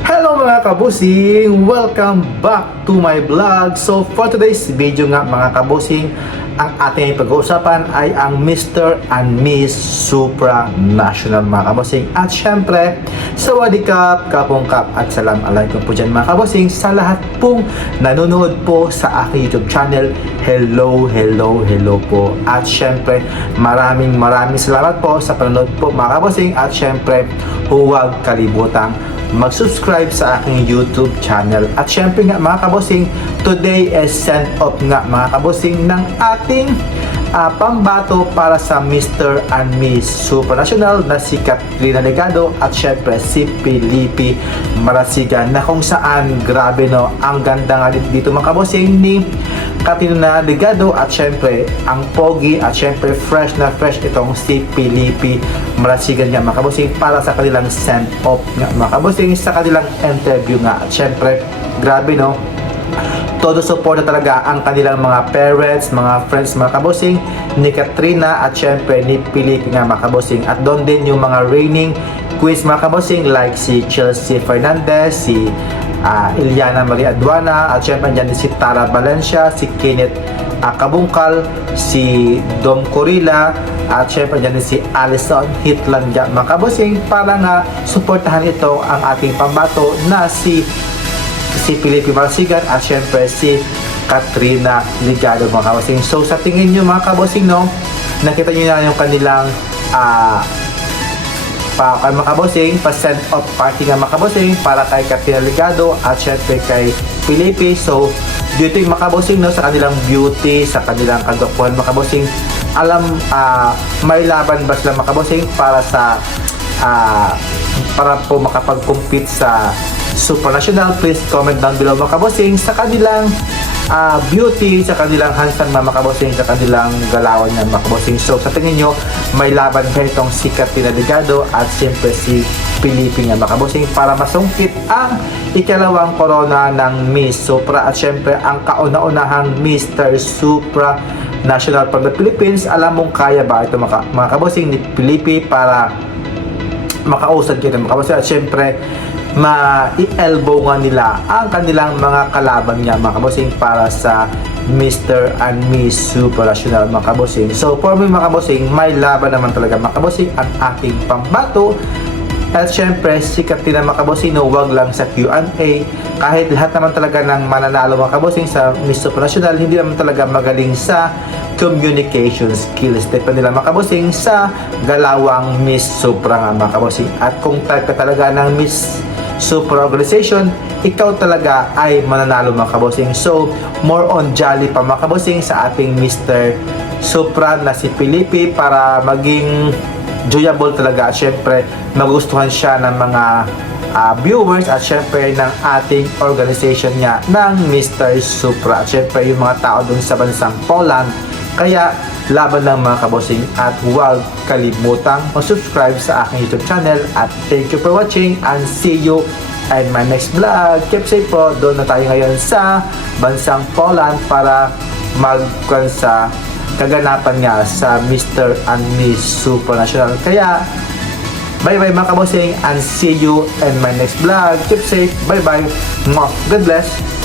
Hello mga kabusing! Welcome back to my vlog. So for today's video nga mga kabusing, ang ating pag-uusapan ay ang Mr. and Miss Supranational mga kabusing. At syempre, sawadikap, kapongkap at salam alaikum po dyan mga kabusing sa lahat pong nanonood po sa aking YouTube channel. Hello po. At syempre, maraming salamat po sa panonood po mga kabusing. At syempre, huwag kalibutang mag-subscribe sa aking YouTube channel. At syempre nga mga kabosing, today is send off nga mga kabosing ng ating pambato para sa Mr. and Miss Supranational na si Katrina Legado at syempre si Felipe Marasigan, na kung saan grabe no, ang ganda nga dito mga kabosing ni Katrina Legado at syempre ang pogi at syempre fresh na fresh itong si Felipe Marasigan nga mga kabosing para sa kanilang send off nga mga kabosing sa kanilang interview nga. At syempre grabe no, todo support na talaga ang kanilang mga parents, mga friends, mga kabosing ni Katrina at syempre ni Felipe nga mga kabosing. At doon din yung mga reigning queens mga kabosing like si Chelsea Fernandez, si Iliana Maria Aduana at syempre dyan si Tara Valencia, si Kenneth Kabungkal, si Dom Corilla at syempre dyan si Alison Hitland mga kabosing para nga suportahan ito ang ating pambato na si Felipe Marasigan at syempre si Katrina Legado mga kabosing. So sa tingin nyo mga kabosing no, nakita nyo na yung kanilang mga kabosing pa-send off party nga mga kabosing para kay Katrina Legado at syempre kay Felipe. So dito yung mga kabosing no, sa kanilang beauty, sa kanilang kagwapuhan mga kabosing, alam may laban ba sila mga kabosing para sa para po makapag-compete sa Supranational. Please comment down below mga kabosing sa kanilang beauty, sa kanilang handsome mga kabosing, sa kanilang galawan ng mga kabosing. So sa tingin nyo, may laban ba itong si Katrina Legado at siyempre si Felipe nga mga kabosing para masungkit ang ikalawang corona ng Miss Supra at siyempre ang kauna-unahang Mr. Supra National from the Philippines. Alam mong kaya ba ito mga kabosing ni Felipe para makausad kita mga kabosing at siyempre ma-i-elbow nga nila ang kanilang mga kalaban niya mga kabosing para sa Mr. and Miss Supranational mga kabosing. So for me mga kabosing, may laban naman talaga mga kabosing ang aking pambato. At syempre si Katrina mga kabosing, no, wag lang sa Q&A, kahit lahat naman talaga ng mananalo mga kabosing sa Miss Supranational hindi naman talaga magaling sa communication skills. Depende nila mga kabosing sa galawang Miss Supra nga mga kabosing. At kung type ka talaga ng Miss Supra organization, ikaw talaga ay mananalo mga kabosing. So more on jolly pa mga kabosing sa ating Mr. Supra na si Felipe para maging enjoyable talaga at syempre magustuhan siya ng mga viewers at syempre ng ating organization niya ng Mr. Supra at syempre yung mga tao dun sa bansang Poland. Kaya laban ng mga kabosing at huwag kalimutang mag-subscribe sa aking YouTube channel at thank you for watching and see you in my next vlog. Keep safe po. Doon na tayo ngayon sa bansang Poland para sa kaganapan nga sa Mr. and Miss Supranational. Kaya bye bye mga kabosing and see you in my next vlog. Keep safe. Bye bye. God bless.